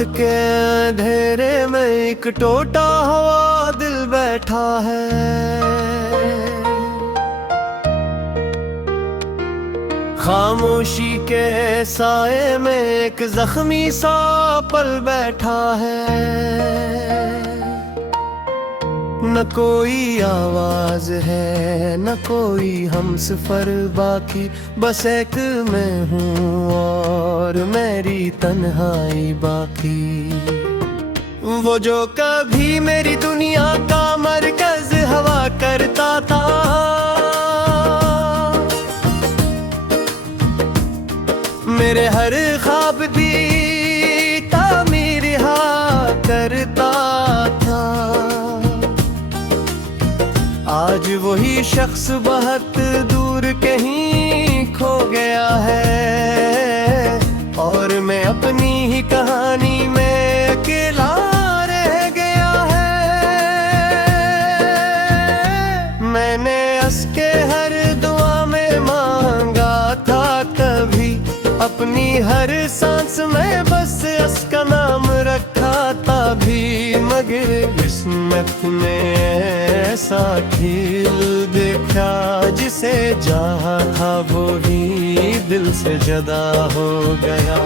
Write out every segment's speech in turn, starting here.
रात के अंधेरे में एक टोटा हुआ दिल बैठा है। खामोशी के साए में एक जख्मी सा पल बैठा है। न कोई आवाज है न कोई हमसफर, बाकी बस एक मैं हूँ और मेरी तन्हाई बाकी। वो जो कभी मेरी दुनिया का मरकज हवा करता था, मेरे हर ख्वाब दी तामीर करता था। आज वही शख्स बहुत दूर कहीं खो गया है और मैं अपनी ही कहानी में अकेला रह गया है। मैंने उसके हर दुआ में मांगा था कभी, अपनी हर सांस में बस उसका नाम रखा था भी, मगर किस्मत ने ऐसा खेल देखा जिसे चाहा था वो ही दिल से जुदा हो गया।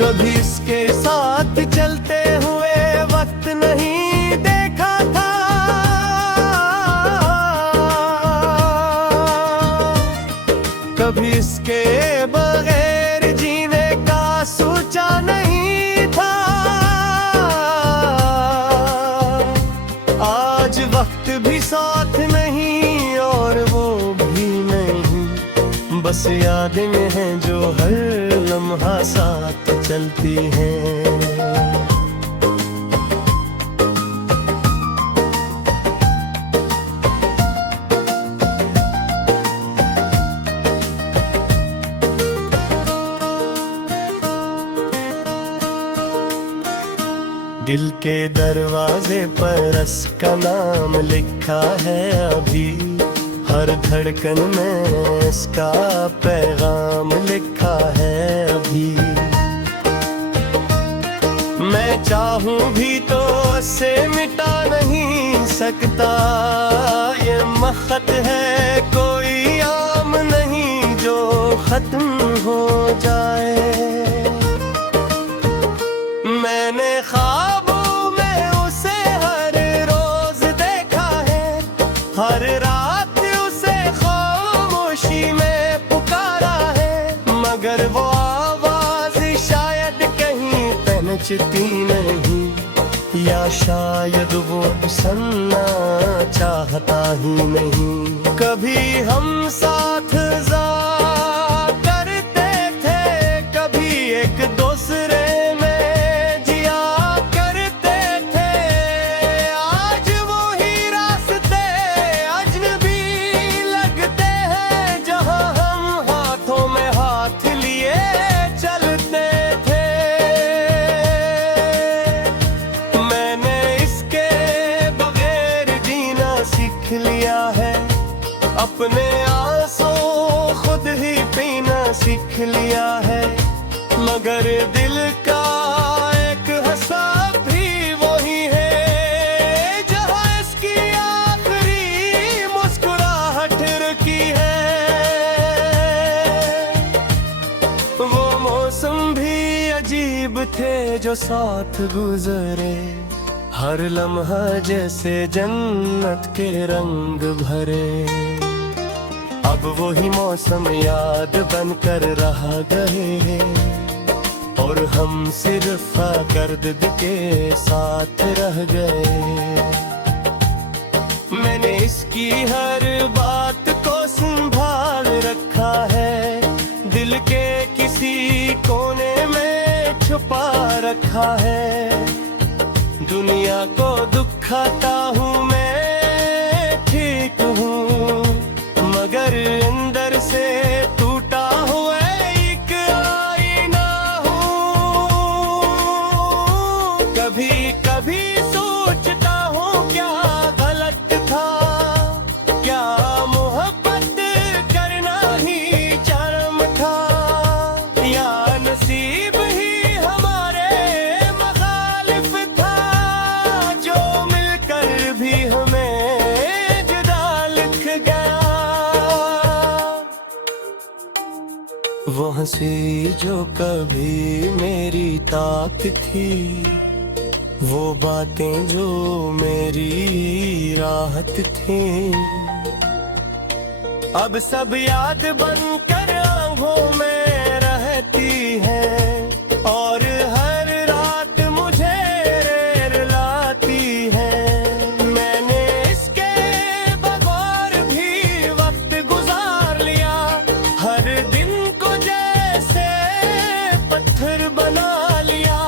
कभी इसके साथ चलते हुए वक्त नहीं देखा था, कभी इसके बगैर जीने का सोचा नहीं था। आज वक्त भी साथ नहीं और वो भी नहीं, बस यादें हैं जो हर लम्हा साथ चलती हैं। दिल के दरवाजे पर उसका नाम लिखा है अभी, हर धड़कन में इसका पैगाम लिखा है अभी। मैं चाहूं भी तो उसे मिटा नहीं सकता, ये मखत है कोई आम नहीं जो खत्म हो जाए। मैंने ख्वाबों में उसे हर रोज देखा है, हर रात उसे खामोशी में पुकारा है, मगर वो आवाज शायद कहीं पहचानती नहीं, या शायद वो सुनना चाहता ही नहीं। कभी हम साथ करते थे, कभी एक दूसरे लिया है, अपने आंसू खुद ही पीना सीख लिया है, मगर दिल का एक हिसाब भी वही है जहां इसकी आखिरी मुस्कुराहट रुकी है। वो मौसम भी अजीब थे जो साथ गुजरे, हर लम्हा जैसे जन्नत के रंग भरे। अब वही मौसम याद बनकर रह गए और हम सिर्फ गर्द के साथ रह गए। मैंने इसकी हर बात को संभाल रखा है, दिल के किसी कोने में छुपा रखा है। दुनिया को दुखाता हूँ मैं, ठीक हूँ, मगर अंदर से टूटा हुआ एक आईना हूँ। कभी कभी सोचता हूँ क्या गलत था, क्या मोहब्बत करना ही चरम था, या नसीब ही हमारे हंसी जो कभी मेरी ताक थी, वो बातें जो मेरी राहत थी, अब सब याद बनकर आंखों में रहती है और हर रात मुझे रुलाती है। मैंने इसके बगैर भी वक्त गुजार लिया, हर दिन को जैसे पत्थर बना लिया।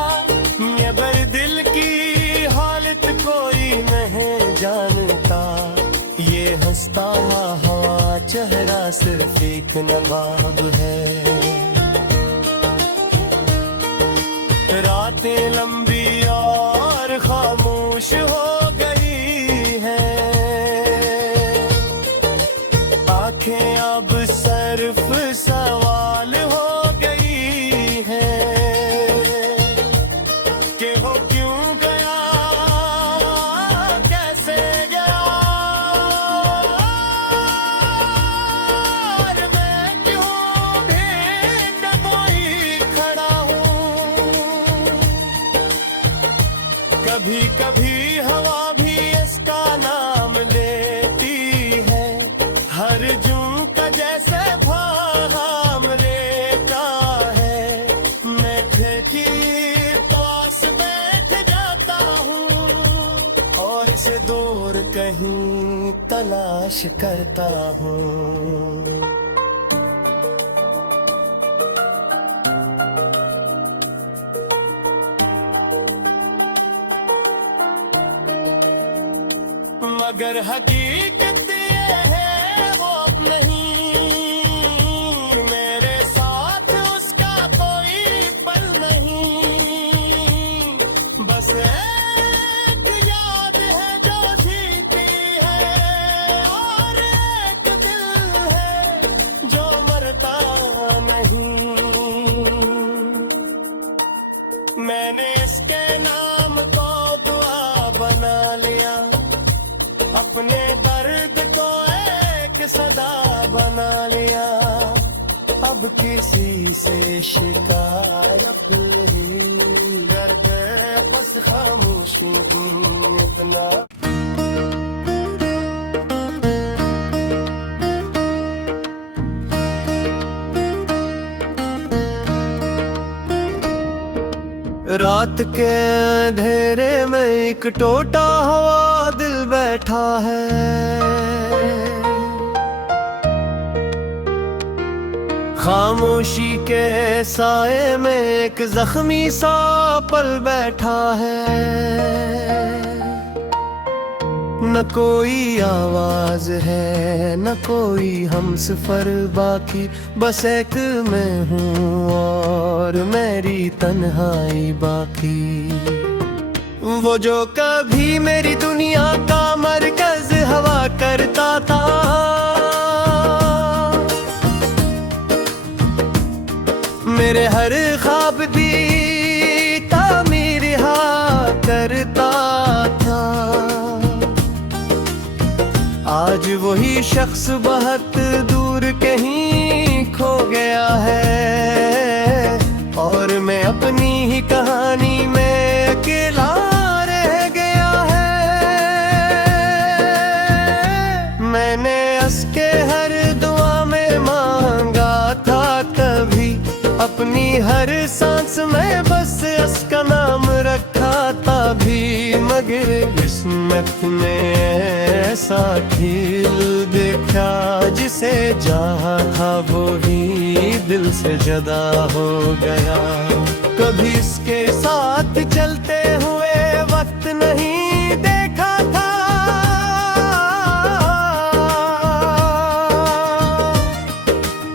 मगर दिल की हालत कोई नहीं जानता, ये हंसता हुआ चेहरा सिर्फ एक नवाब है। रातें लंबी और खामोश हो गई हैं, आंखें अब सिर्फ सवाल हो गई हैं कि वो क्यों गया, कैसे गया, और मैं क्यों भी वहीं खड़ा हूँ। कभी कभी हवा भी इसका नाम लेती है, हर झोंका जैसे फाहाम लेता है। मैं खिड़की पास बैठ जाता हूँ और इसे दूर कहीं तलाश करता हूँ। मगर हकीकत ये है वो अब नहीं, मेरे साथ उसका कोई पल नहीं। बस एक याद है जो जीती है और एक दिल है जो मरता नहीं। मैंने इसके नाम को दुआ बना लिया, अपने दर्द को एक सदा बना लिया। अब किसी से शिकायत नहीं करते, बस खामोशी इतना। रात के अंधेरे में एक टूटा हुआ दिल बैठा है, खामोशी के साए में एक जख्मी सा पल बैठा है। न कोई आवाज है न कोई हमसफर बाकी, बस एक मैं हूँ और मेरी तन्हाई बाकी। वो जो कभी मेरी दुनिया का मरकज हवा करता था, मेरे हर ख्वाब दी तामीर करता था। आज वही शख्स बहुत दूर कहीं खो गया है और मैं अपनी ही कहानी में अकेला रह गया है। मैंने उसके हर दुआ में मांगा था कभी, अपनी हर सांस में बस उसका नाम रखा था भी। मगर किस्मत ने ऐसा खेल देखा, जिसे चाहा था वो ही दिल से जुदा हो गया। कभी इसके साथ चलते हुए वक्त नहीं देखा था,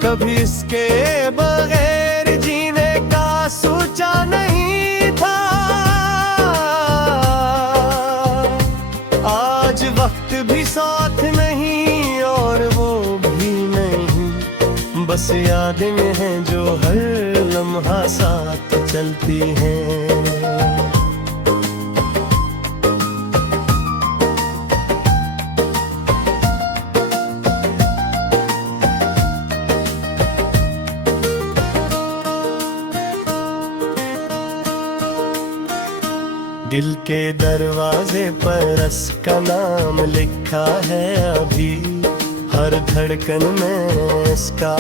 कभी इसके बगैर जीने का सोचा नहीं था। आज वक्त भी साथ नहीं और वो भी नहीं, बस यादें हैं जो हर लम्हा साथ चलती हैं। दिल के दरवाजे पर उसका नाम लिखा है अभी, हर धड़कन में इसका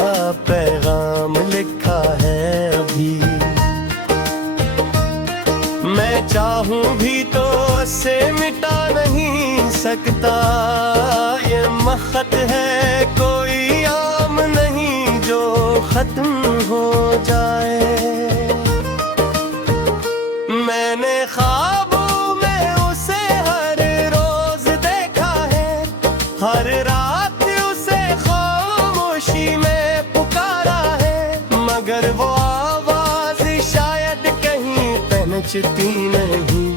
पैगाम लिखा है अभी। मैं चाहूं भी तो इसे मिटा नहीं सकता, ये मखत है कोई आम नहीं जो खत्म हो जाए। मैंने ख्वाबों में उसे हर रोज देखा है, हर रात उसे खामोशी में पुकारा है, मगर वो आवाज शायद कहीं पहचानती नहीं,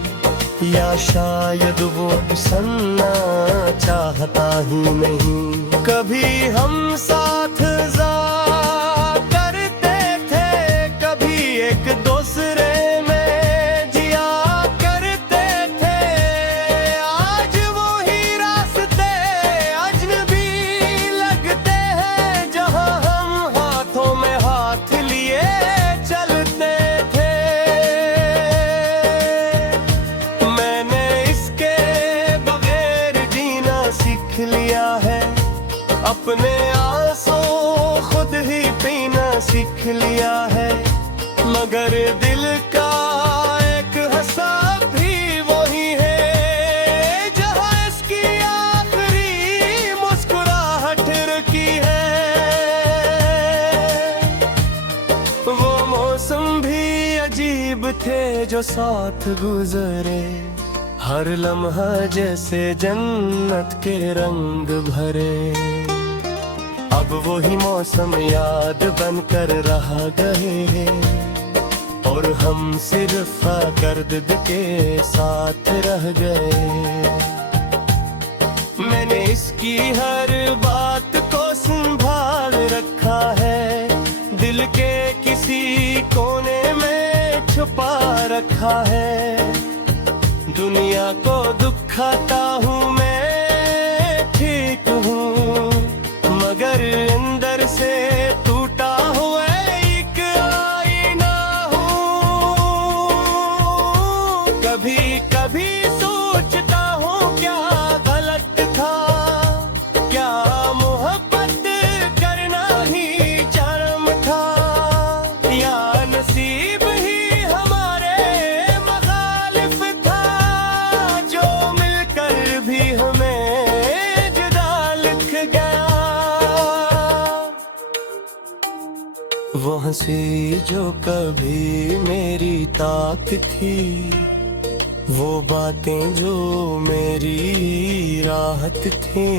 या शायद वो सुनना चाहता ही नहीं। कभी हम साथ जा करते थे, कभी एक दूसरे में जिया करते थे, आज वो ही रास्ते अजनबी लगते हैं, जहां हम हाथों में हाथ लिए चलते थे। मैंने इसके बगैर जीना सीख लिया है, अपने आंसू खुद ही पीना सीख लिया है, मगर दिल का एक हिसाब भी वही है, जहां इसकी आखिरी मुस्कुराहट रुकी है। वो मौसम भी अजीब थे जो साथ गुजरे, हर लम्हा जैसे जन्नत के रंग भरे। अब वही मौसम याद बनकर रह गए, और हम सिर्फ दर्द के साथ रह गए। मैंने इसकी हर बात को संभाल रखा है, दिल के किसी कोने में छुपा रखा है। दुनिया को दुखाता हूँ मैं, ठीक हूँ, मगर अंदर से टूटा हुआ एक आईना हूँ। कभी कभी सोचता हूँ क्या गलत था, क्या मोहब्बत करना ही शर्म था, या नसीब ही हमारे मुखालिफ था, जो मिलकर भी हमें जुदा लिख गया। वो हंसी जो कभी मेरी ताक थी, वो बातें जो मेरी राहत थी,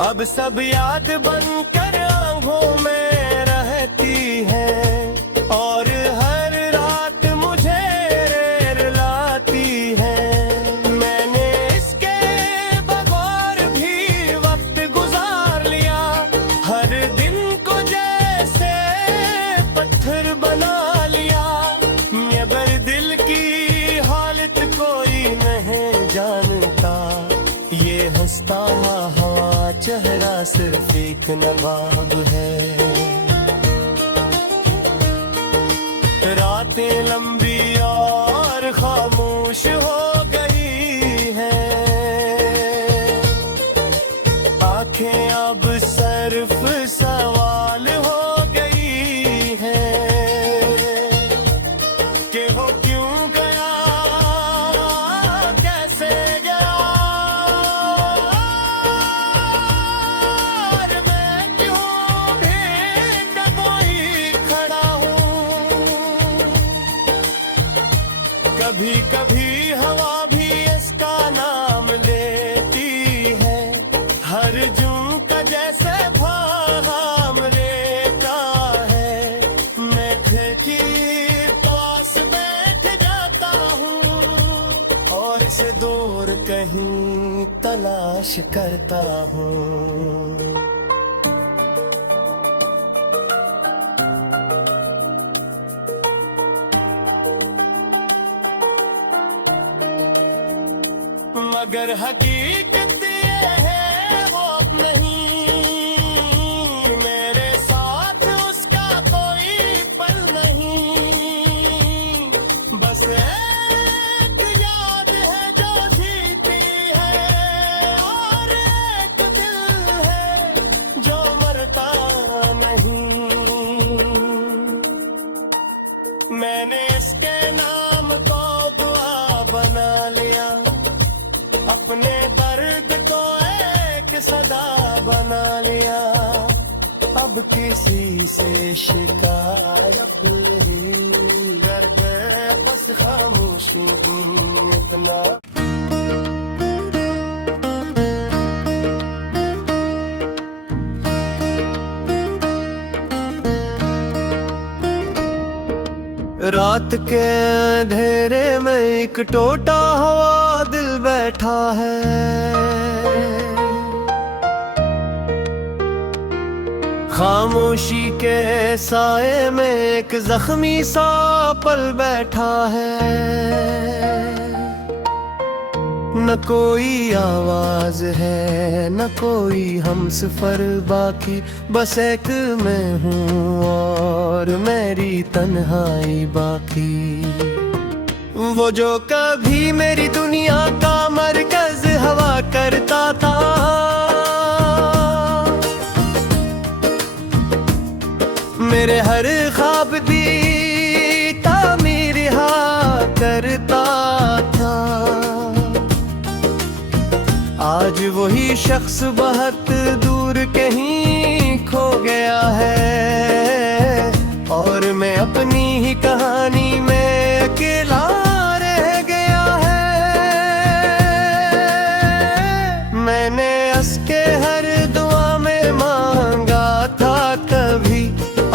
अब सब याद बनकर आंखों में रहती है, और हर रात मुझे रुलाती है। मैंने इसके बगैर भी वक्त गुजार लिया, हर दिन को जैसे पत्थर बना लिया, मगर दिल की हालत कोई नहीं जानता। ये हंसता हुआ चेहरा सिर्फ एक नवाब है। रातें लंबी और खामोश हो गई हैं, आंखें अब सिर्फ सवाल हो गई हैं, कि वो क्यों गया, कैसे गया, और मैं क्यों भी वहीं खड़ा हूँ। कभी कभी हवा भी इसका नाम लेती है, हर झुमका जैसे भाम लेता है। मैं खिड़की पास बैठ जाता हूँ, और इसे दूर कहीं तलाश करता हूँ। मगर हकीकत ये है वो अब नहीं, मेरे साथ उसका कोई पल नहीं, बस है अपने दर्द को एक सदा बना लिया, अब किसी से शिकायत नहीं करके बस खामोशी इतना। रात के अंधेरे में एक टोटा हुआ दिल बैठा है, खामोशी के साए में एक जख्मी सा पल बैठा है। न कोई आवाज है न कोई हमसफर बाकी, बस एक मैं हूँ और मेरी तन्हाई बाकी। वो जो कभी मेरी दुनिया का मरकज हवा करता था, मेरे हर ख्वाब भी तामीर करता था। आज वही शख्स बहुत दूर कहीं खो गया है, और मैं अपनी ही कहानी में अकेला रह गया है। मैंने उसके हर दुआ में मांगा था कभी,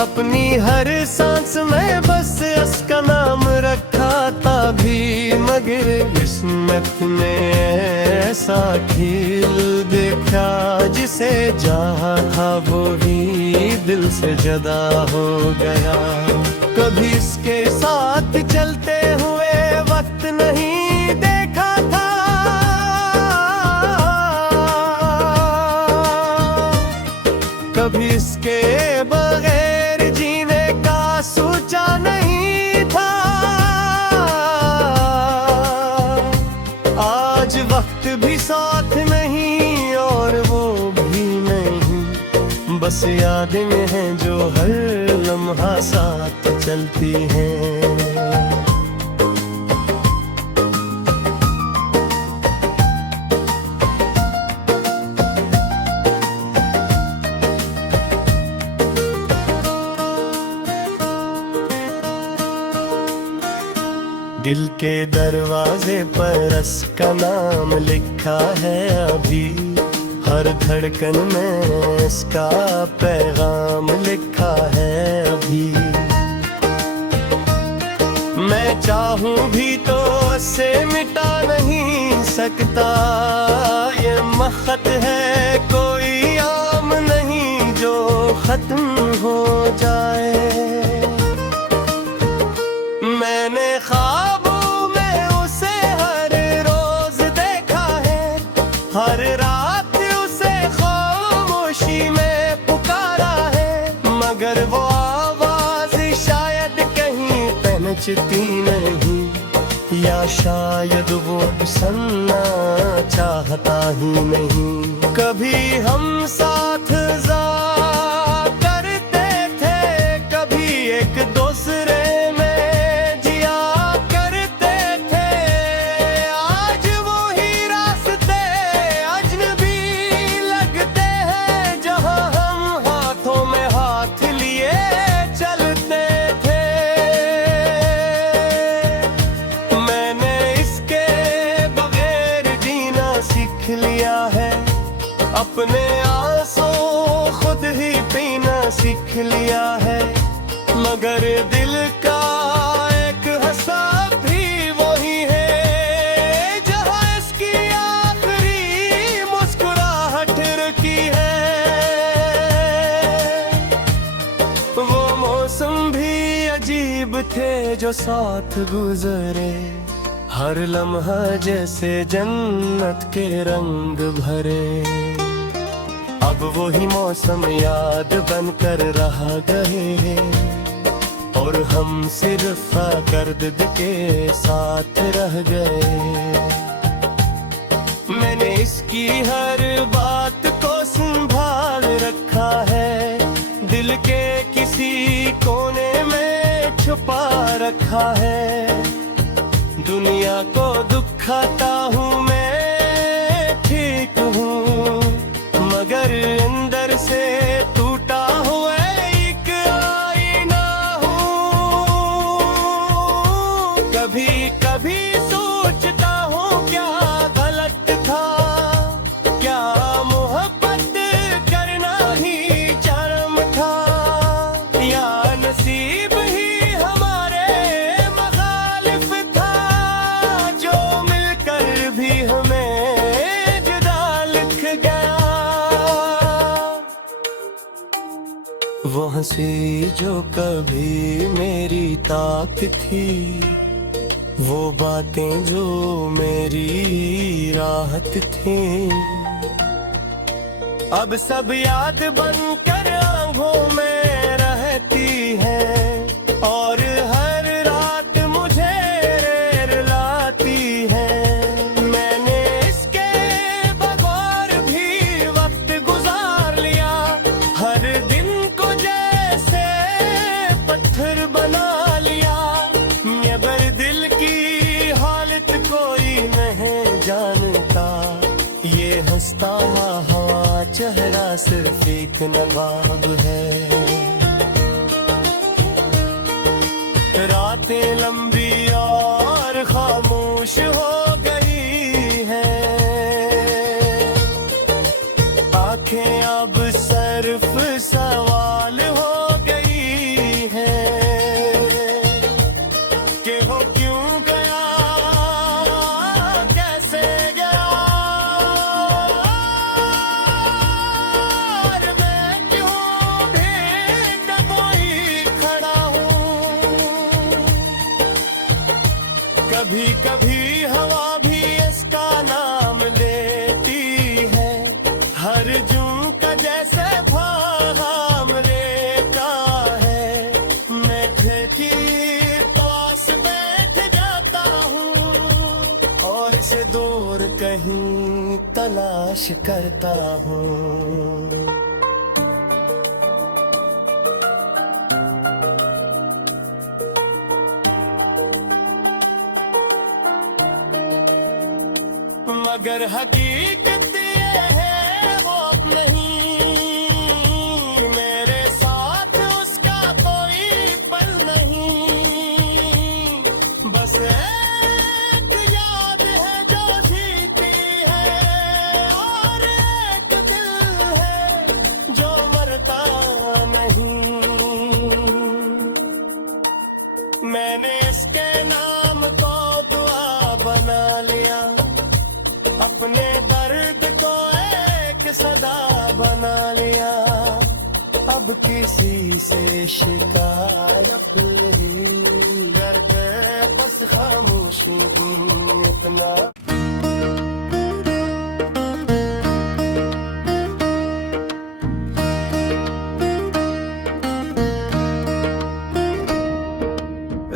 अपनी हर सांस में बस उसका नाम रखा था भी, मगर किस्मत ने ऐसा खेल देखा, जिसे जहाँ था वो ही दिल से जुदा हो गया। कभी इसके साथ चलते हुए वक्त नहीं देखा था, कभी इसके बगैर जीने का सोचा नहीं था। आज वक्त भी साथ नहीं और वो भी नहीं, बस यादें हैं जो हर लम्हा साथ चलती हैं। दिल के दरवाजे पर उसका नाम लिखा है अभी, हर धड़कन में इसका पैगाम लिखा है अभी। मैं चाहूं भी तो इसे मिटा नहीं सकता, ये मखत है कोई आम नहीं जो खत्म हो जाए। मैंने ख्वाबों में उसे हर रोज देखा है, हर रात उसे खामोशी में पुकारा है, मगर वो आवाज शायद कहीं पहचती नहीं, या शायद वो सुनना चाहता ही नहीं। कभी हम साथ करते थे, कभी एक दूसरे लिया है, अपने आंसू खुद ही पीना सीख लिया है, मगर दिल का एक हिसाब भी वही है जहां इसकी आखिरी मुस्कुराहट रुकी है। वो मौसम भी अजीब थे जो साथ गुजरे, हर लम्हा जैसे जन्नत के रंग भरे। अब वही मौसम याद बनकर रह गए, और हम सिर्फ दर्द के साथ रह गए। मैंने इसकी हर बात को संभाल रखा है, दिल के किसी कोने में छुपा रखा है। दुनिया को दुखाता हूँ मैं वो हंसी जो कभी मेरी ताक थी, वो बातें जो मेरी राहत थी, अब सब याद बनकर आंखों में रहती है और हर रात मुझे रुलाती है। मैंने इसके बगैर भी वक्त गुजार लिया, हर दिन को जैसे पत्थर बना लिया, मगर दिल की हालत कोई नहीं जानता। ये हंसता हवा चेहरा सिर्फ एक नवाब है। रातें लंबी और खामोश हो गई हैं, आंखें अब सिर्फ सवाल हो गई हैं कि वो क्यों गया, कैसे गया, और मैं क्यों भी कोई खड़ा हूँ। कभी कभी हवा भी इसका नाम लेती है, हर झुमका जैसे भाम लेता है। मैं खिड़की पास बैठ जाता हूँ और इसे दूर कहीं तलाश करता हूँ। मगर हकीकत ये है वो नहीं, मेरे साथ उसका कोई पल नहीं, बस एक याद है जो जीती है और एक दिल है जो मरता नहीं। मैंने इसके नाम को दुआ बना लिया, अपने दर्द को एक सदा बना लिया, अब किसी से शिकायत नहीं करके बस खामोशी इतना।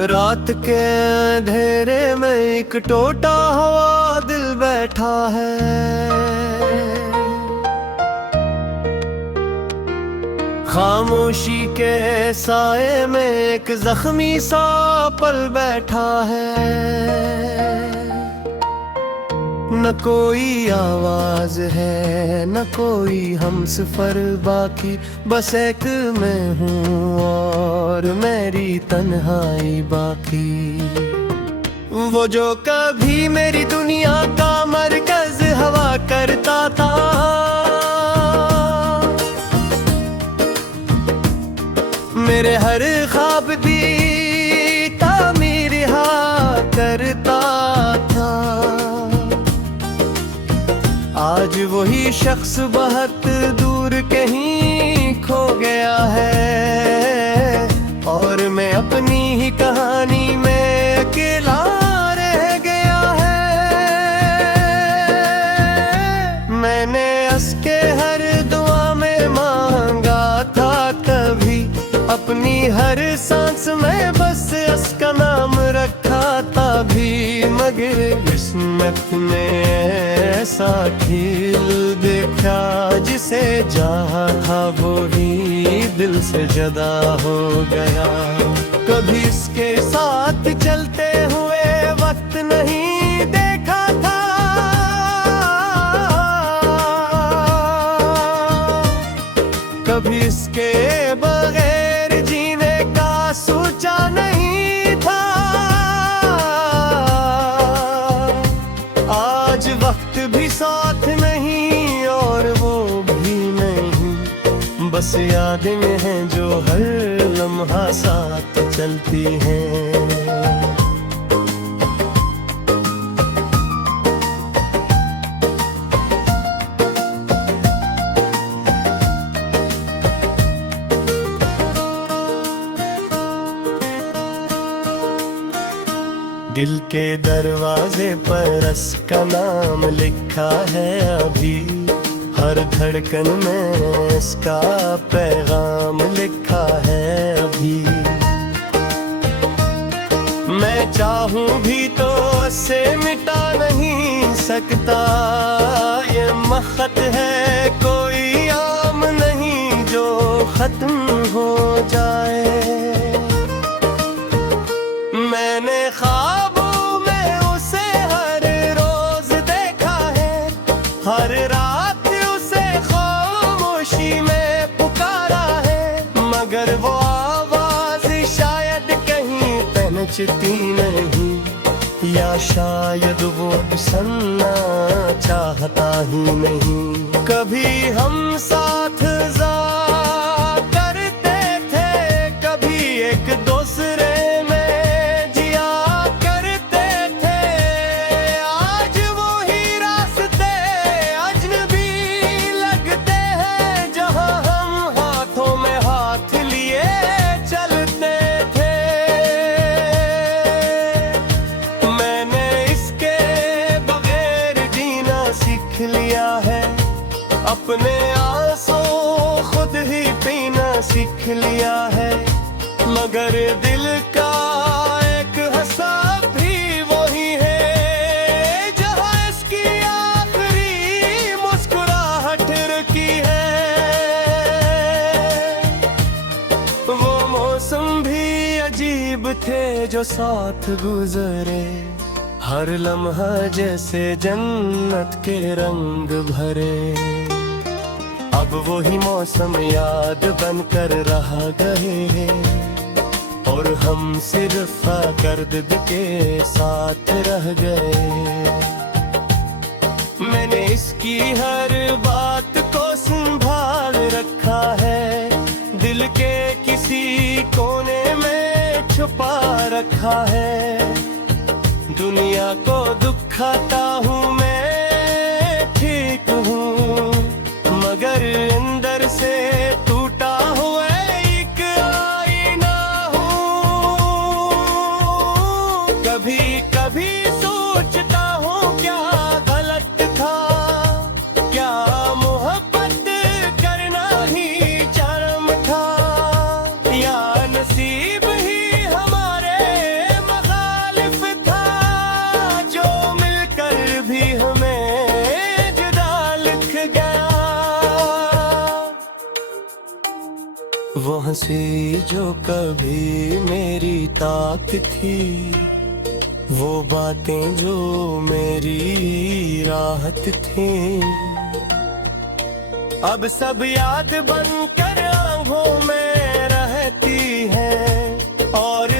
रात के अंधेरे में एक टोटा हुआ दिल बैठा है, खामोशी के साए में एक जख्मी सा पल बैठा है। न कोई आवाज है न कोई हमसफर बाकी, बस एक मैं हूँ और मेरी तन्हाई बाकी। वो जो कभी मेरी दुनिया का मरकज हवा करता था, मेरे हर ख्वाब भी तामीर करता था। आज वही शख्स बहुत दूर कहीं खो गया है और मैं अपनी ही कहानी में अकेला रह गया है। मैंने उसके हर दुआ में मांगा था कभी, अपनी हर सांस में बस उसका नाम रखा था भी, मगर किस्मत ने ऐसा खेल देखा जिसे चाहा था वो ही दिल से जुदा हो गया। कभी इसके साथ चलते हुए वक्त नहीं देखा था, कभी इसके बगैर जीने का सोचा नहीं था। आज वक्त भी साथ नहीं और वो भी नहीं, बस यादें हैं जो हर लम्हा साथ चलती हैं। दिल के दरवाजे पर इसका नाम लिखा है अभी, हर धड़कन में इसका पैगाम लिखा है अभी। मैं चाहूं भी तो इसे मिटा नहीं सकता, ये मखत है कोई आम नहीं जो खत्म हो जाए। मैंने ख्वाबों में उसे हर रोज देखा है, हर रात उसे खामोशी में पुकारा है, मगर वो आवाज शायद कहीं पहचानती नहीं, या शायद वो सुनना चाहता ही नहीं। कभी हम साथ जा करते थे, कभी एक दूसरे में जिया करते थे, आज वो ही रास्ते अजनबी लगते हैं, जहां हम हाथों में हाथ लिए चलते थे। मैंने इसके बगैर जीना सीख लिया है, अपने आंसू खुद ही पीना सीख लिया है, मगर दिल का एक हिसाब भी वही है, जहां इसकी आखिरी मुस्कुराहट रुकी है। वो मौसम भी अजीब थे जो साथ गुजरे, हर लम्हा जैसे जन्नत के रंग भरे। अब वही मौसम याद बनकर रह गए, और हम सिर्फ दर्द के साथ रह गए। मैंने इसकी हर बात को संभाल रखा है, दिल के किसी कोने में छुपा रखा है। दुनिया को दुखाता हूँ मैं, ठीक हूँ, मगर अंदर से टूटा हुआ एक आईना हूँ। कभी कभी सोचता हूँ क्या गलत था, क्या मोहब्बत करना ही चरम था, या नसीब ही हमारे मुखालिफ था, जो मिलकर भी हमें जुदा लिख गया। वो हंसी जो कभी मेरी ताक थी, वो बातें जो मेरी राहत थी, अब सब याद बनकर आंखों में रहती है, और